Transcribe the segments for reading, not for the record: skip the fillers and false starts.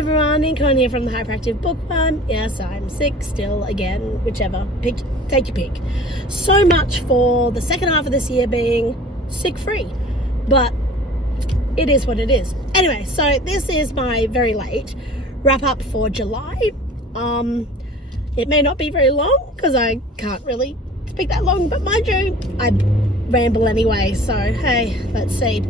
everyone, Neen here from the Hyperactive Bookworm. Yes, I'm sick still, again, whichever. Take your pick. So much for the second half of this year being sick-free, but it is what it is. Anyway, so this is my very late wrap-up for July. It may not be very long, because I can't really speak that long, but mind you, I ramble anyway, so hey, let's see.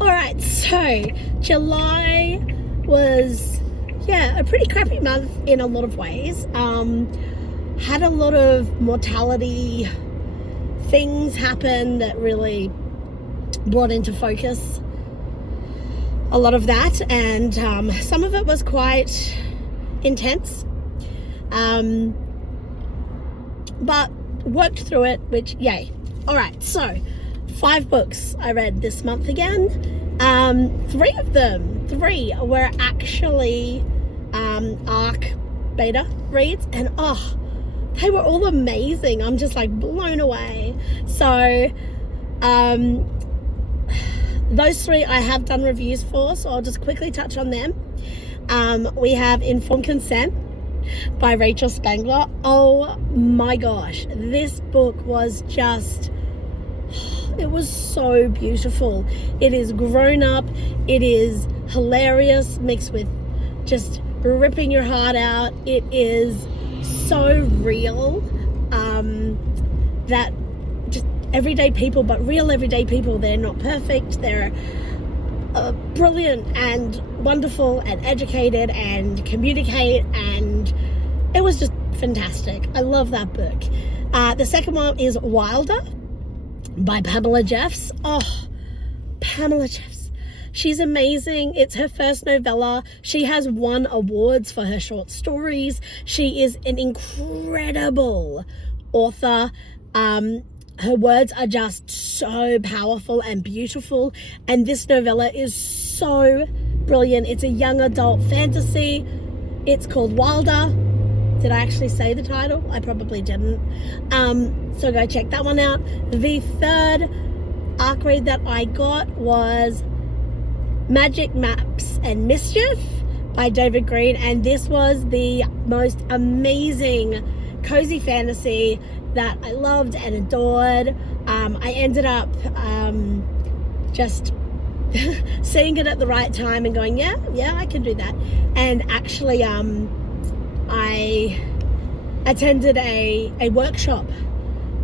Alright, so July was, a pretty crappy month in a lot of ways. Had a lot of mortality things happen that really brought into focus a lot of that, and some of it was quite intense, but worked through it, which yay. Alright, so 5 books I read this month again. 3 were actually ARC beta reads, and they were all amazing. I'm just like blown away. So those 3 I have done reviews for, so I'll just quickly touch on them. We have Informed Consent by Rachel Spangler. Oh my gosh, this book was just, it was so beautiful. It is grown up, it is hilarious mixed with just ripping your heart out. It is so real, that just everyday people, but real everyday people. They're not perfect, they're brilliant and wonderful and educated and communicate, and it was just fantastic. I love that book. The second one is Wilder by Pamela Jeffs. Pamela Jeffs, she's amazing. It's her first novella. She has won awards for her short stories. She is an incredible author. Her words are just so powerful and beautiful, and this novella is so brilliant. It's a young adult fantasy. It's called Wilder. Did I actually say the title? I probably didn't. So go check that one out. The third ARC read that I got was Magic, Maps and Mischief by David Green, and this was the most amazing cozy fantasy that I loved and adored. I ended up just seeing it at the right time and going, yeah, I can do that. And actually, I attended a workshop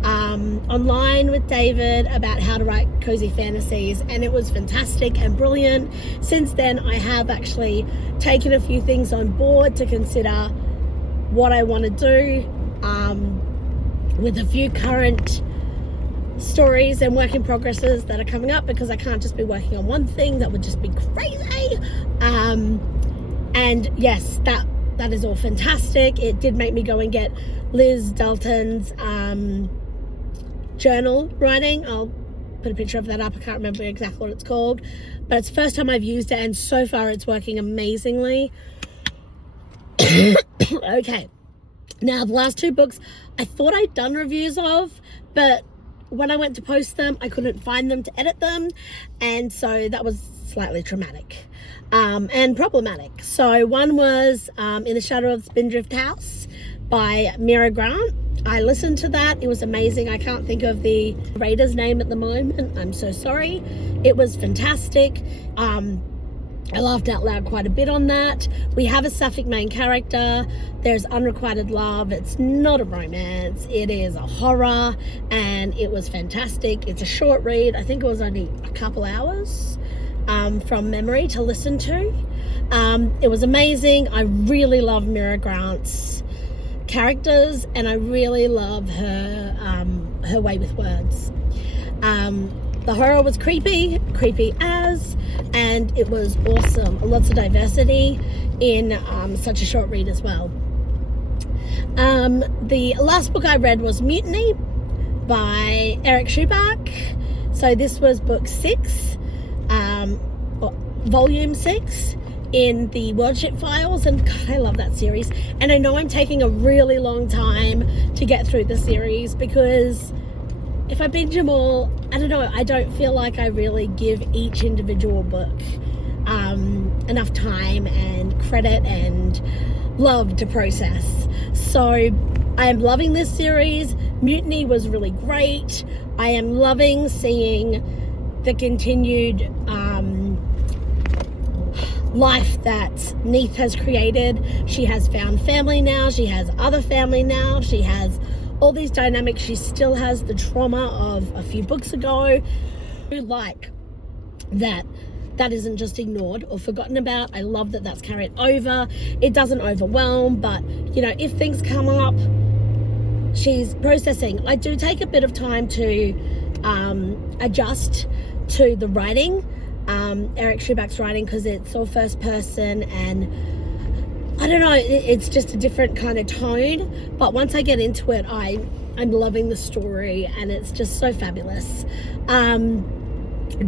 online with David about how to write cozy fantasies, and it was fantastic and brilliant. Since then, I have actually taken a few things on board to consider what I want to do with a few current stories and work in progresses that are coming up, because I can't just be working on one thing. That would just be crazy. And yes, that is all fantastic. It did make me go and get Liz Dalton's journal writing. I'll put a picture of that up. I can't remember exactly what it's called, but it's the first time I've used it, and so far it's working amazingly. Okay, now the last 2 books I thought I'd done reviews of, but when I went to post them, I couldn't find them to edit them, and so that was slightly traumatic and problematic. So one was In the Shadow of the Spindrift House by Mira Grant. I listened to that. It was amazing. I can't think of the narrator's name at the moment. I'm so sorry. It was fantastic. I laughed out loud quite a bit on that. We have a sapphic main character. There's unrequited love. It's not a romance. It is a horror, and it was fantastic. It's a short read. I think it was only a couple hours from memory to listen to. It was amazing. I really love Mira Grant's characters, and I really love her way with words. The horror was creepy as, and it was awesome. Lots of diversity in such a short read as well. The last book I read was Mutiny by Eric Schubach. So this was book 6, volume 6 in the Worldship Files, and God, I love that series. And I know I'm taking a really long time to get through the series, because if I binge them all, I don't know, I don't feel like I really give each individual book enough time and credit and love to process. So I am loving this series. Mutiny was really great. I am loving seeing the continued life that Neith has created. She has found family now. She has other family now. She has all these dynamics. She still has the trauma of a few books ago. I like that isn't just ignored or forgotten about. I love that that's carried over. It doesn't overwhelm, but you know, if things come up, she's processing. I do take a bit of time to adjust to the writing, Eric Schubach's writing, because it's all first person, and I don't know, it's just a different kind of tone. But once I get into it, I'm loving the story, and it's just so fabulous.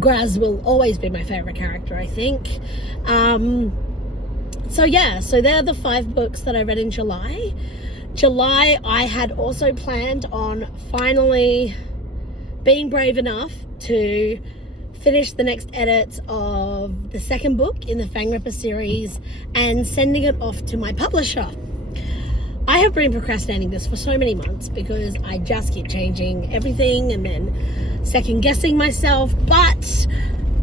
Graz will always be my favorite character, I think. So yeah, so they're the 5 books that I read in July. I had also planned on finally being brave enough to finish the next edits of the 2nd book in the Fang Ripper series and sending it off to my publisher. I have been procrastinating this for so many months because I just keep changing everything and then second guessing myself, but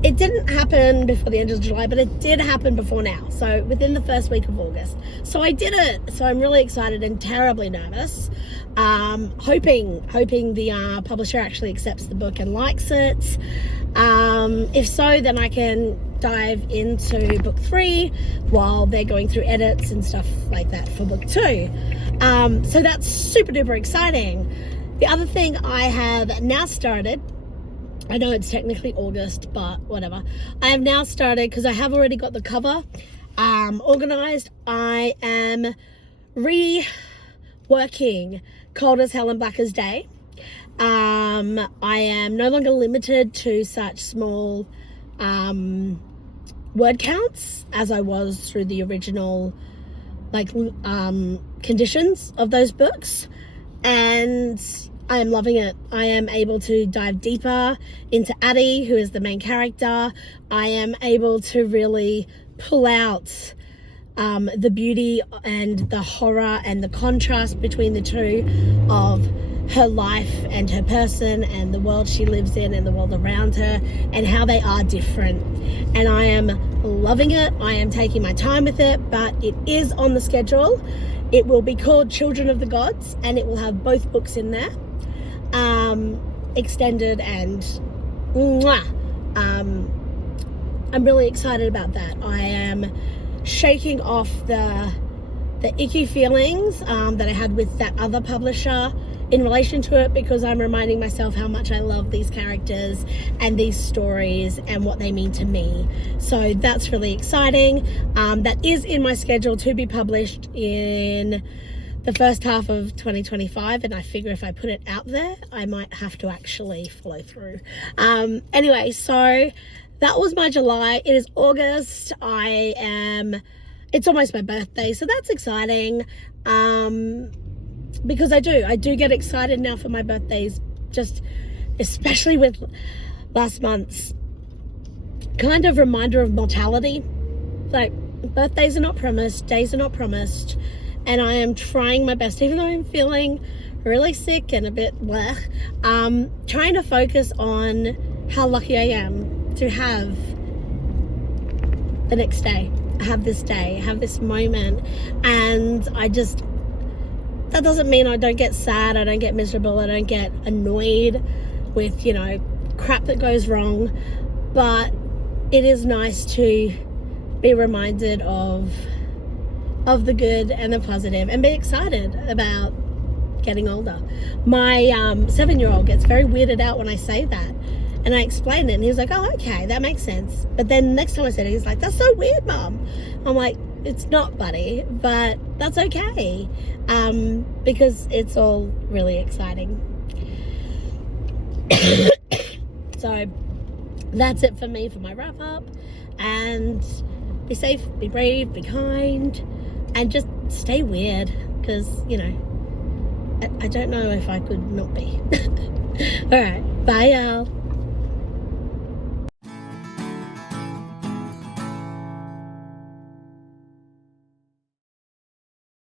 it didn't happen before the end of July, but it did happen before now, so within the first week of August. So I did it, so I'm really excited and terribly nervous, hoping the publisher actually accepts the book and likes it. If so, then I can dive into book 3 while they're going through edits and stuff like that for book 2. So that's super duper exciting. The other thing I have now started, I know it's technically August, but whatever. I have now started, because I have already got the cover organized. I am reworking Cold as Hell and Black as Day. I am no longer limited to such small word counts as I was through the original conditions of those books, and I am loving it. I am able to dive deeper into Addie, who is the main character. I am able to really pull out the beauty and the horror and the contrast between the two of her life and her person and the world she lives in and the world around her, and how they are different. And I am loving it. I am taking my time with it, but it is on the schedule. It will be called Children of the Gods, and it will have both books in there, extended, and I'm really excited about that. I am shaking off the icky feelings that I had with that other publisher in relation to it, because I'm reminding myself how much I love these characters and these stories and what they mean to me. So that's really exciting. That is in my schedule to be published in the first half of 2025, and I figure if I put it out there, I might have to actually follow through. Anyway, so that was my July. It is August. It's almost my birthday, so that's exciting. Because I do get excited now for my birthdays, just especially with last month's kind of reminder of mortality. Like, birthdays are not promised, days are not promised, and I am trying my best, even though I'm feeling really sick and a bit blech, trying to focus on how lucky I am to have the next day, have this day, have this moment. And that doesn't mean I don't get sad, I don't get miserable, I don't get annoyed with, crap that goes wrong, but it is nice to be reminded of the good and the positive, and be excited about getting older. My 7-year-old gets very weirded out when I say that, and I explained it, and he was like, oh, okay, that makes sense. But then next time I said it, he's like, that's so weird, Mum. I'm like, it's not, buddy, but that's okay, because it's all really exciting. So that's it for me for my wrap up, and be safe, be brave, be kind, and just stay weird, because I don't know if I could not be. All right, bye y'all.